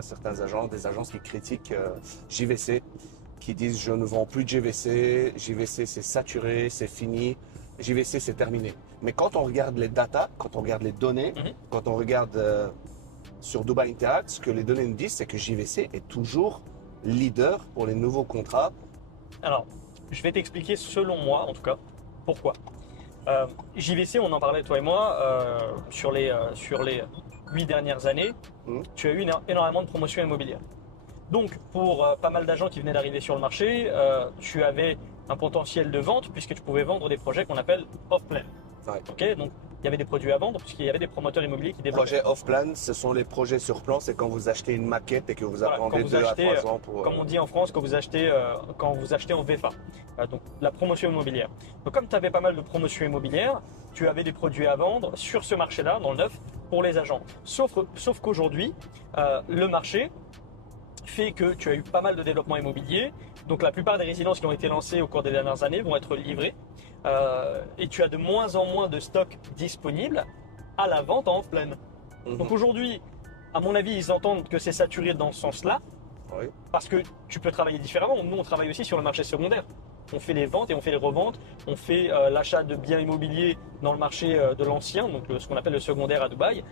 certains agents, des agences qui critiquent JVC, qui disent je ne vends plus de JVC, JVC c'est saturé, c'est fini, JVC c'est terminé. Mais quand on regarde les datas, quand on regarde les données, quand on regarde sur Dubai Interact, ce que les données nous disent, c'est que JVC est toujours leader pour les nouveaux contrats. Alors, je vais t'expliquer selon moi, en tout cas, pourquoi. JVC, on en parlait toi et moi, sur les 8 dernières années, tu as eu énormément de promotions immobilières. Donc, pour pas mal d'agents qui venaient d'arriver sur le marché, tu avais un potentiel de vente puisque tu pouvais vendre des projets qu'on appelle off-plan. Ouais. Ok, donc il y avait des produits à vendre puisqu'il y avait des promoteurs immobiliers qui développaient. Projet off-plan, ce sont les projets sur plan, c'est quand vous achetez une maquette et que vous Voilà, attendez quand vous 2 à achetez, 3 ans pour… comme on dit en France, quand vous achetez en VFA, donc la promotion immobilière. Donc comme tu avais pas mal de promotions immobilières, tu avais des produits à vendre sur ce marché-là, dans le neuf, pour les agents. Sauf qu'aujourd'hui, le marché fait que tu as eu pas mal de développement immobilier. Donc la plupart des résidences qui ont été lancées au cours des dernières années vont être livrées. Et tu as de moins en moins de stocks disponibles à la vente en off-plan. Donc aujourd'hui, à mon avis, ils entendent que c'est saturé dans ce sens-là, Oui. parce que tu peux travailler différemment. Nous, on travaille aussi sur le marché secondaire. On fait les ventes et on fait les reventes. On fait l'achat de biens immobiliers dans le marché de l'ancien, donc ce qu'on appelle le secondaire à Dubaï,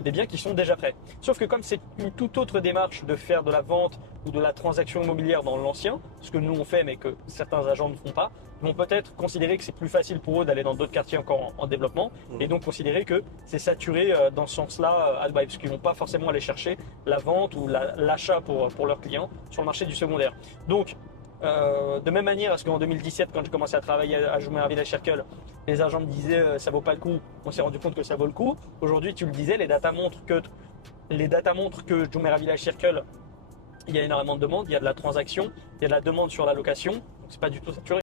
des biens qui sont déjà prêts. Sauf que comme c'est une toute autre démarche de faire de la vente ou de la transaction immobilière dans l'ancien, ce que nous on fait mais que certains agents ne font pas, vont peut-être considérer que c'est plus facile pour eux d'aller dans d'autres quartiers encore en développement et donc considérer que c'est saturé dans ce sens-là à Dubaï, parce qu'ils ne vont pas forcément aller chercher la vente ou l'achat pour leurs clients sur le marché du secondaire. Donc, de même manière, parce qu'en 2017, quand j'ai commencé à travailler à Jumeirah Village Circle, les agents me disaient ça vaut pas le coup. On s'est rendu compte que ça vaut le coup. Aujourd'hui, tu le disais, les datas montrent que Jumeirah Village Circle, il y a énormément de demandes, il y a de la transaction, il y a de la demande sur la location. Donc c'est pas du tout saturé.